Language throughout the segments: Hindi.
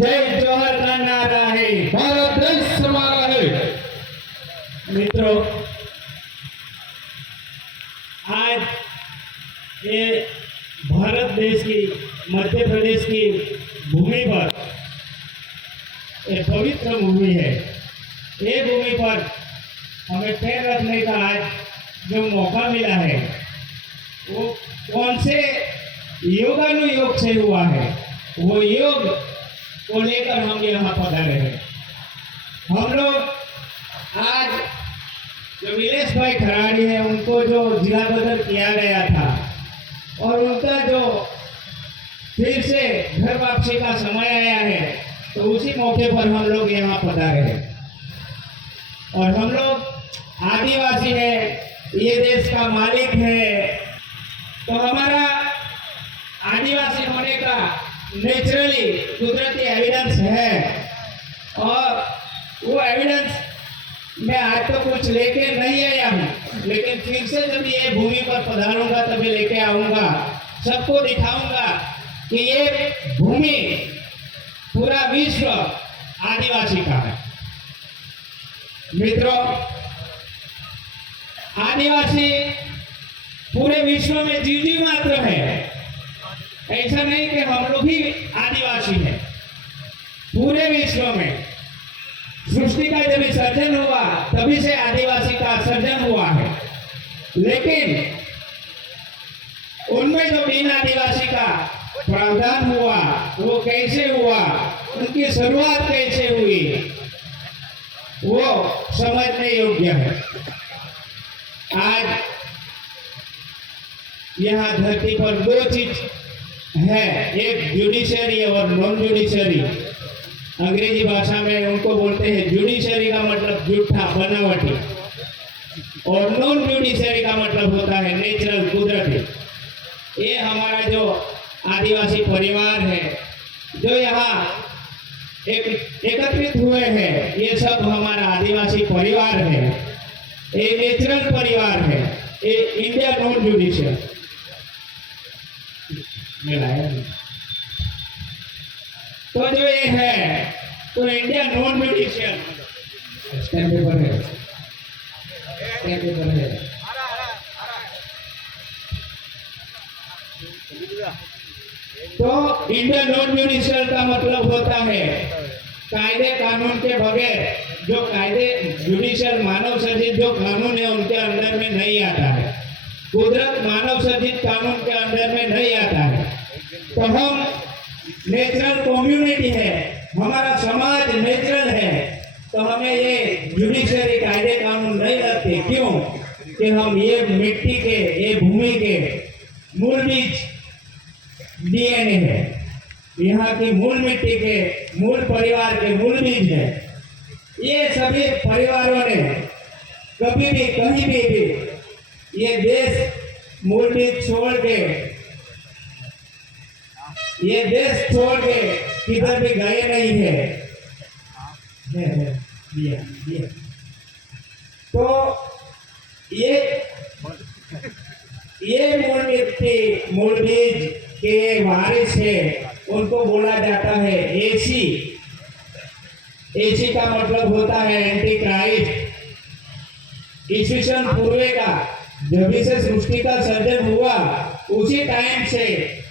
जय जोहर का नारा है, भारत देश हमारा है। मित्रों, आज ये भारत देश की, मध्य प्रदेश की भूमि पर एक पवित्र भूमि है। ये भूमि पर हमें पैर रखने का आज जो मौका मिला है वो कौन से योगानुयोग से हुआ है, वो योग को लेकर हम यहाँ पधारे हैं। हम लोग आज जो नीलेश भाई खराड़ी है उनको जो जिला बदल किया गया था और उनका जो फिर से घर वापसी का समय आया है, तो उसी मौके पर हम लोग यहाँ पधारे हैं। और हम लोग आदिवासी है, ये देश का मालिक है, तो हमारा आदिवासी होने का नेचुरली कुदरती एविडेंस है। और वो एविडेंस मैं आज तो कुछ लेके नहीं आया हूँ, लेकिन फिर से जब ये भूमि पर पधारूंगा तभी लेके आऊंगा, सबको दिखाऊंगा कि ये भूमि पूरा विश्व आदिवासी का है। मित्रों, आदिवासी पूरे विश्व में जीव मात्र है। ऐसा नहीं कि हम लोग ही आदिवासी हैं। पूरे विश्व में सृष्टि का जब सर्जन हुआ तभी से आदिवासी का सर्जन हुआ है, लेकिन उनमें जो बिन आदिवासी का प्रावधान हुआ वो कैसे हुआ, उनकी शुरुआत कैसे हुई, वो समझने योग्य है। आज यहाँ धरती पर दो चीज है, एक जुडिशरी और नॉन जुडिशरी। अंग्रेजी भाषा में उनको बोलते हैं जुडिशरी का मतलब झूठा बनावटी, और नॉन जुडिशरी का मतलब होता है नेचुरल कुदरती। ये हमारा जो आदिवासी परिवार है जो यहाँ एकत्रित हुए हैं, ये सब हमारा आदिवासी परिवार है, ये नेचुरल परिवार है, ये इंडिया नॉन जुडिशियल मिलाया। तो जो ये है तो India non judicial stamp paper है, स्टैम्प पेपर है। तो इंडिया नॉन जुडिशियल का मतलब होता है कायदे कानून के बगैर जो कायदे जुडिशियल मानव सर्जित जो कानून है उनके अंदर में नहीं आता है, कुदरत मानव सर्जित कानून के अंदर में नहीं आता है। तो हम नेचुरल कम्युनिटी है, हमारा समाज नेचुरल है, तो हमें ये जुडिशियरी कायदे कानून नहीं लगते। क्यों? कि हम ये मिट्टी के, ये भूमि के मूल बीज डीएनए है, यहाँ की मूल मिट्टी के, मूल परिवार के मूल बीज है। ये सभी परिवारों ने कभी भी कहीं भी ये देश मूल बीज छोड़ के, ये देश छोड़ के किधर भी गए नहीं है। तो ये मूल मिट्टी, मूल बीज के वारिस है, उनको बोला जाता है एसी। एसी का मतलब होता है एंटी क्राइस्ट। ईस्वीसन पूर्व का जब से सृष्टि का सर्जन हुआ उसी टाइम से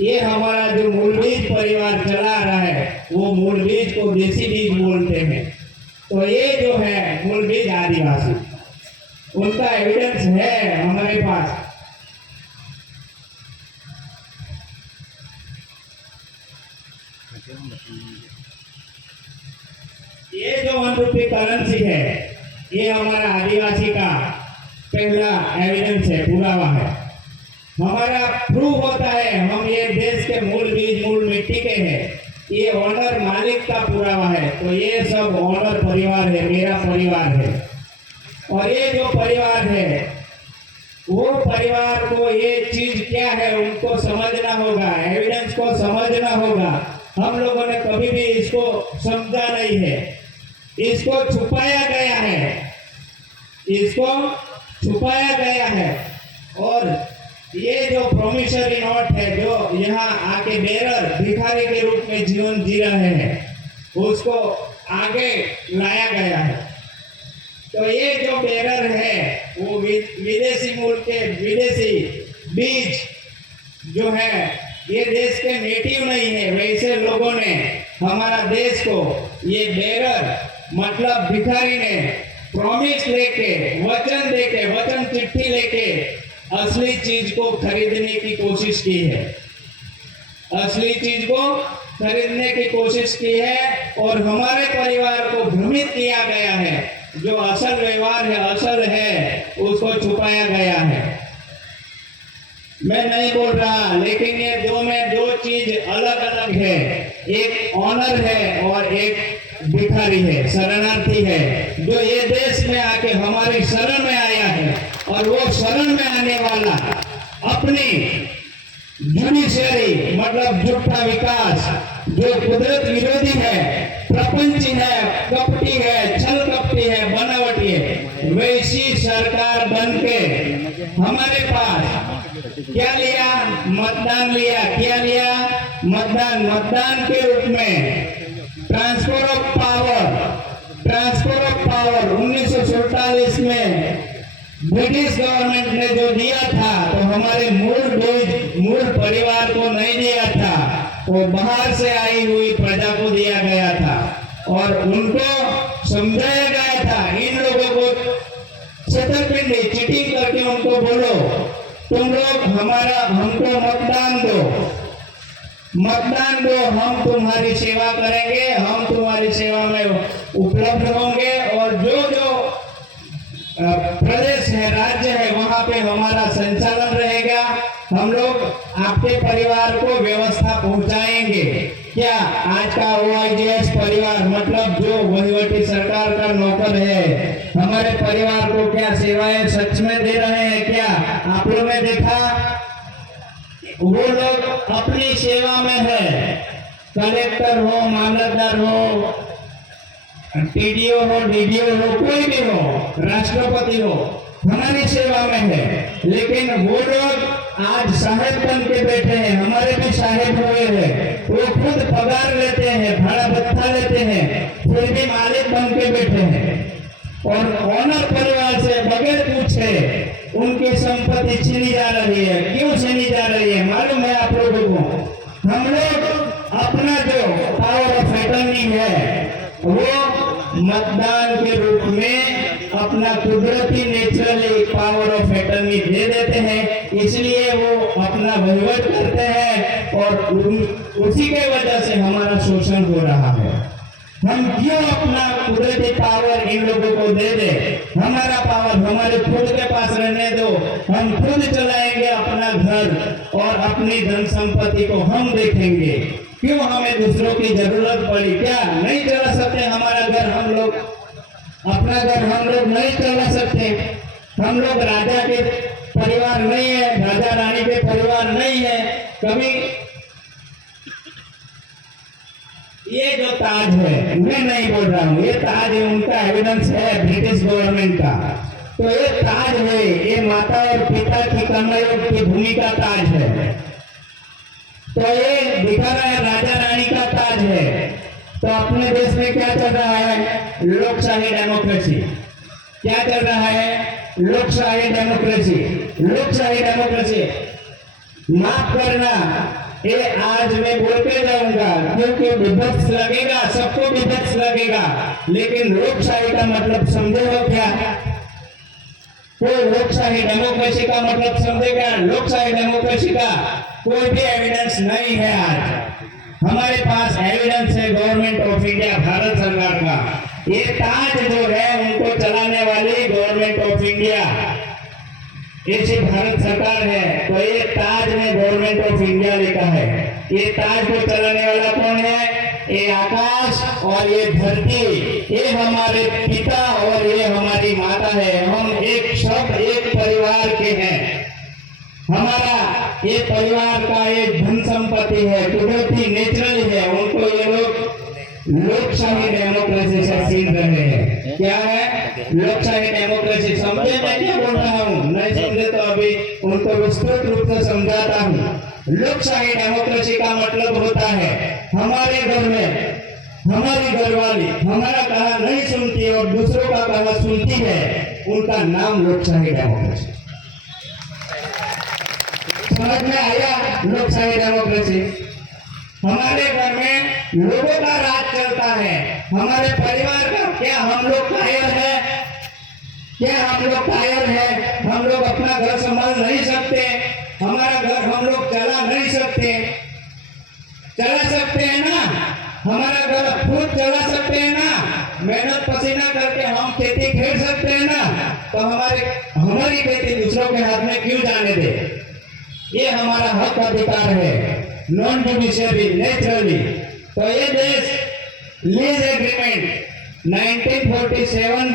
ये हमारा जो मूल बीज परिवार चला रहा है, वो मूल बीज को देसी बीज बोलते हैं। तो ये जो है मूल बीज आदिवासी, उनका एविडेंस है हमारे पास। ये जो 1 रुपये करेंसी है, ये हमारा आदिवासी का पहला एविडेंस है, पुरावा है, हमारा प्रूफ होता है हम ये देश के मूल बीज, मूल मिट्टी के हैं। ये ऑनर मालिक का पुरावा है। तो ये सब ऑनर परिवार है, मेरा परिवार है। और ये जो परिवार है, वो परिवार को ये चीज क्या है उनको समझना होगा, एविडेंस को समझना होगा। हम लोगों ने कभी भी इसको समझा नहीं है, इसको छुपाया गया है, इसको छुपाया गया है। और ये जो प्रोमिसरी नोट है, जो यहाँ आके बेरर भिखारी के रूप में जीवन जी रहे हैं, उसको आगे लाया गया है। तो ये जो बेरर है वो विदेशी मूल के विदेशी बीज जो है, ये देश के नेटिव नहीं है। वैसे लोगों ने हमारा देश को ये बेरर मतलब भिखारी ने प्रॉमिस लेके, वचन देके, वचन चिट्ठी लेके असली चीज को खरीदने की कोशिश की है, असली चीज को खरीदने की कोशिश की है और हमारे परिवार को भ्रमित किया गया है। जो असल व्यवहार है, असल है, उसको छुपाया गया है। मैं नहीं बोल रहा, लेकिन ये दो में दो चीज अलग अलग है। एक ऑनर है और एक भिखारी है, शरणार्थी है, जो ये देश में आके हमारी शरण में आया है। और वो शरण में आने वाला अपनी जुडिशियरी मतलब झूठा विकास, जो कुदरत विरोधी है, प्रपंची है, कपटी है, छल कपटी है, बनावटी है, वैसी सरकार बन के हमारे पास क्या लिया? मतदान लिया। क्या लिया? मतदान। मतदान के रूप में transfer of power, transfer of power 1947 में ब्रिटिश गवर्नमेंट ने जो दिया था, तो हमारे मूल परिवार को नहीं दिया था, वो बाहर से आई हुई प्रजा को दिया गया था और उनको समझाया गया था। इन लोगों को छतरपिंडी चीटिंग करके उनको बोलो, तुम लोग हमको मतदान दो, मतदान दो, हम तुम्हारी सेवा करेंगे, हम तुम्हारी सेवा में उपलब्ध होंगे और जो जो प्रदेश है, राज्य है, वहां पे हमारा संचालन रहेगा। हम लोग आपके परिवार को व्यवस्था पहुंचाएंगे। क्या आज का OIGS परिवार मतलब जो वहीवटी सरकार का नौकर है, हमारे परिवार को क्या सेवाएं सच में दे रहे हैं? क्या आप लोगों ने देखा? वो लोग अपनी सेवा में है, कलेक्टर हो, मामलतदार हो, TDO हो, DDO हो, कोई भी हो, राष्ट्रपति हो, हमारी सेवा में है। लेकिन वो लोग आज साहेब बन के बैठे हैं, हमारे भी साहेब हुए हैं, वो खुद पगार लेते हैं, भाड़ा भत्ता लेते हैं, फिर भी मालिक बन के बैठे हैं और ऑनर परिवार से बगैर पूछे उनकी संपत्ति छीनी जा रही है। क्यों छीनी जा रही है मालूम है आप लोगों को? हम लोग अपना जो पावर ऑफ अटर्नी है वो मतदान के रूप में अपना कुदरती नेचुरली पावर ऑफ अटर्नी दे देते हैं, इसलिए वो अपना वहीवट करते हैं और उसी के वजह से हमारा शोषण हो रहा है। हम क्यों अपना कुदरती पावर इन लोगों को दे दे? हमारा पावर हमारे खुद के पास रहने दो, हम खुद चलाएंगे अपना घर और अपनी धन संपत्ति को हम देखेंगे। क्यों हमें दूसरों की जरूरत पड़ी? क्या नहीं चला सकते हमारा घर? हम लोग अपना घर हम लोग नहीं चला सकते? हम लोग राजा के परिवार नहीं है, राजा रानी के परिवार नहीं है। कभी ये जो ताज है, मैं नहीं बोल रहा हूँ, ये ताज है, उनका एविडेंस है ब्रिटिश गवर्नमेंट का। तो ये ताज है, ये माता और पिता की कर्मयोग की भूमि का ताज है। तो ये दिखा रहा है राजा रानी का ताज है। तो अपने देश में क्या चल रहा है? लोकशाही डेमोक्रेसी। क्या चल रहा है? लोकशाही डेमोक्रेसी। लोकशाही डेमोक्रेसी माफ करना, ये आज मैं बोलते जाऊंगा क्योंकि विभत्स लगेगा, सबको विभत्स लगेगा, लेकिन लोकशाही का मतलब समझे हो क्या? कोई लोकशाही डेमोक्रेसी का मतलब समझेगा? लोकशाही डेमोक्रेसी का कोई भी एविडेंस नहीं है। आज हमारे पास एविडेंस है गवर्नमेंट ऑफ इंडिया, भारत सरकार का। ये ताज जो है उनको चलाने वाली गवर्नमेंट ऑफ इंडिया, ऐसी भारत सरकार है। तो ये ताज में गवर्नमेंट ऑफ इंडिया लिखा है। ये ताज को चलाने वाला कौन है? ये आकाश और ये धरती, ये हमारे पिता और ये हमारी माता है। हम एक सब एक परिवार के हैं। हमारा ये परिवार का एक धन संपत्ति है, कुदरती नेचुरल है। उनको ये लोग लोकशाही डेमोक्रेसी से छीन रहे हैं। क्या है लोकशाही डेमोक्रेसी? समझे मैं क्या बोल रहा हूँ? नहीं समझे तो अभी उनको विस्तृत रूप से समझाता हूँ। लोकशाही डेमोक्रेसी का मतलब होता है हमारे घर में हमारी घरवाली हमारा कहा नहीं सुनती और दूसरों का कहा सुनती है, उनका नाम लोकशाही डेमोक्रेसी। समझ में आया? लोकशाही डेमोक्रेसी। हमारे घर में लोगों का राज चलता है, हमारे परिवार का। क्या हम लोग कायर है? क्या हम लोग कायर है? हम लोग अपना घर संभाल नहीं सकते, हमारा घर हम लोग चला नहीं सकते? चला सकते हैं ना? हमारा घर खुद चला सकते हैं ना? मेहनत पसीना करके हम खेती खेल सकते हैं ना? तो हमारी खेती दूसरों के हाथ में क्यों जाने दे? ये हमारा हक अधिकार है, नॉन जुडिशियरी नेचुरली। तो ये देश लीज एग्रीमेंट 1947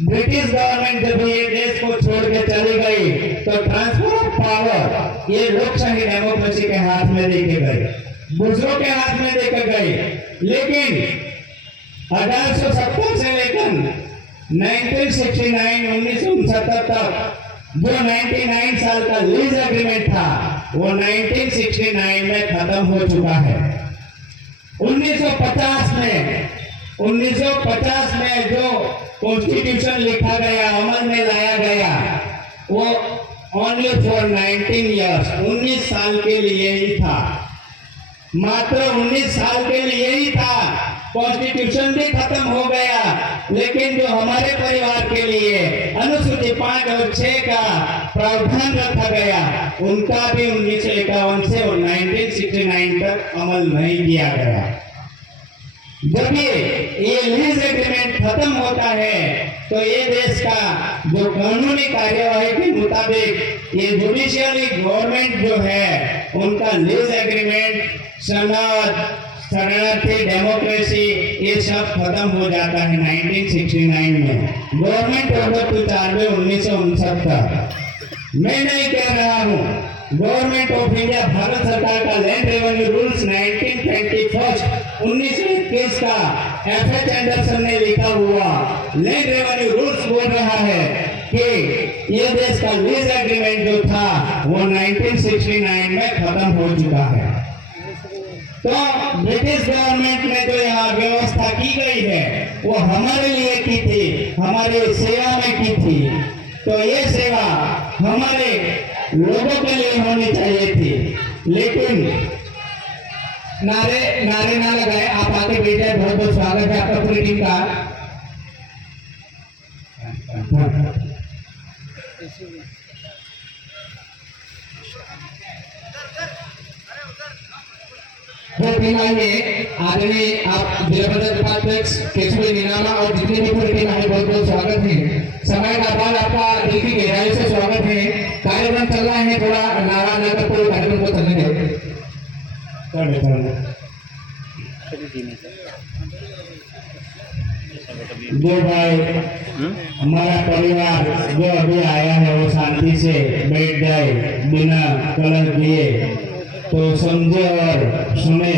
ब्रिटिश गवर्नमेंट जब ये देश को छोड़ के चली गई तो ट्रांसफर ऑफ पावर ये लोकशाही डेमोक्रेसी के हाथ में देके गई, दूसरों के हाथ में देकर गई। लेकिन 1870 से लेकर 1969 तक जो 99 साल का लीज एग्रीमेंट था वो 1969 में खत्म हो चुका है। 1950 में जो कॉन्स्टिट्यूशन लिखा गया, अमल में लाया गया, वो ओनली फॉर 19 ईयर्स 19 साल के लिए ही था, मात्र 19 साल के लिए ही था। कॉन्स्टिट्यूशन भी खत्म हो गया, लेकिन जो हमारे परिवार के लिए अनुसूची 5 और 6 का प्रावधान रखा गया, उनका भी 1951 से 1969 तक अमल नहीं किया गया। जब ये लीज एग्रीमेंट खत्म होता है तो ये देश का जो कानूनी कार्यवाही के मुताबिक ये जुडिशियली गवर्नमेंट जो है उनका लीज एग्रीमेंट, सनद, शरणार्थी, डेमोक्रेसी ये सब खत्म हो जाता है 1969 में। Government order 1969। मैं नहीं कह रहा हूँ, गवर्नमेंट ऑफ इंडिया भारत सरकार का लैंड रेवेन्यू रूल्स 1921 का एफ.एच. एंडरसन ने लिखा हुआ लैंड रेवेन्यू रूल्स बोल रहा है कि ये देश का लीज एग्रीमेंट जो था वो 1969 में खत्म हो चुका है। तो ब्रिटिश गवर्नमेंट ने जो यहाँ व्यवस्था की गई है वो हमारे लिए की थी, हमारी सेवा में की थी। तो ये सेवा हमारे लोगों के लिए होनी चाहिए थी, लेकिन नारे ना लगाए, आप आगे बैठ जाए। बहुत बहुत स्वागत है आपका पूरी टीम का। टीम आइए, आदरणीय आप जिला पंचायत उपाध्यक्ष केशव नीनामा और जितने भी पूरी टीम आए, बहुत बहुत स्वागत है। समय का बाद आपका दिल की गहराई से स्वागत है। कार्यक्रम चल रहा है, थोड़ा नारा ना कर पूरे कार्यक्रम को चलने दें। जो भाई हमारा परिवार जो अभी आया है वो शांति से बैठ जाए बिना कलह किए, तो समझे और सुने।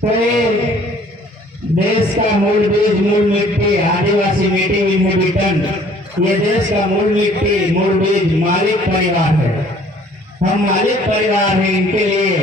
तो देश का मूल बीज, मूल मिट्टी, आदिवासी नेटिव इनहेबिटेंट, ये देश का मूल मिट्टी, मूल बीज मालिक परिवार है। हम मालिक परिवार हैं, इनके लिए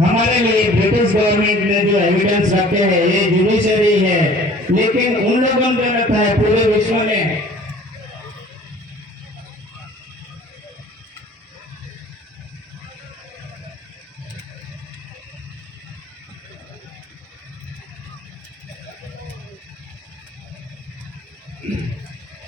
हमारे लिए ब्रिटिश गवर्नमेंट ने जो एविडेंस रखे हैं ये जुडिशरी है, लेकिन उन लोगों ने रखा है पूरे विश्व में।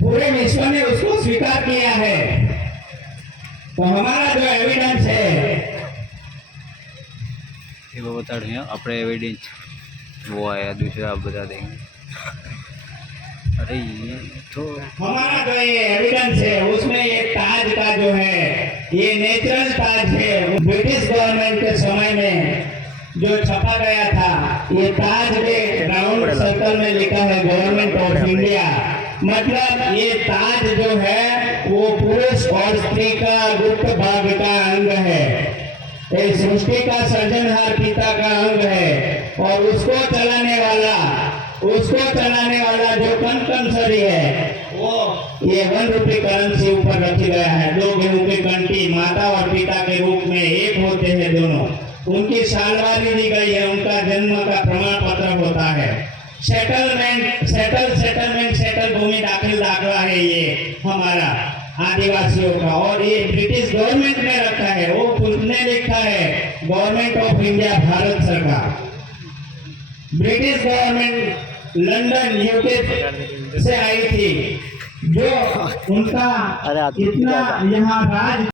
पूरे विश्व ने उसको स्वीकार किया है। तो हमारा जो एविडेंस है वो बता रहे हैं, अपने एविडेंस वो आया, दूसरा आप बता देंगे। अरे ये तो हमारा जो ये एविडेंस है उसमें ये ताज का जो है ये नेचुरल ताज है। ब्रिटिश गवर्नमेंट के समय में जो छपा गया था, ये ताज के राउंड सर्कल में लिखा है गवर्नमेंट ऑफ इंडिया। मतलब ये ताज जो है वो पुरुष और स्त्री का गुप्त भाग का अंग है, ये सृष्टि का सृजनहार पिता का अंग है। और उसको चलाने वाला जो कनकंसरी है वो ये 1 रुपये करेंसी ऊपर रखी गया है। 2 गेहूं की कंठी माता और पिता के रूप में एक होते हैं दोनों। उनकी सालवारी दी गई है, उनका जन्म का प्रमाण पत्र होता है। सेटल भूमि दाखला है ये हमारा आदिवासियों का, और ये ब्रिटिश गवर्नमेंट ने रखा है। वो उसने लिखा है गवर्नमेंट ऑफ इंडिया, भारत सरकार। ब्रिटिश गवर्नमेंट लंदन यूके से आई थी, जो उनका अरे आप इतना यहाँ राज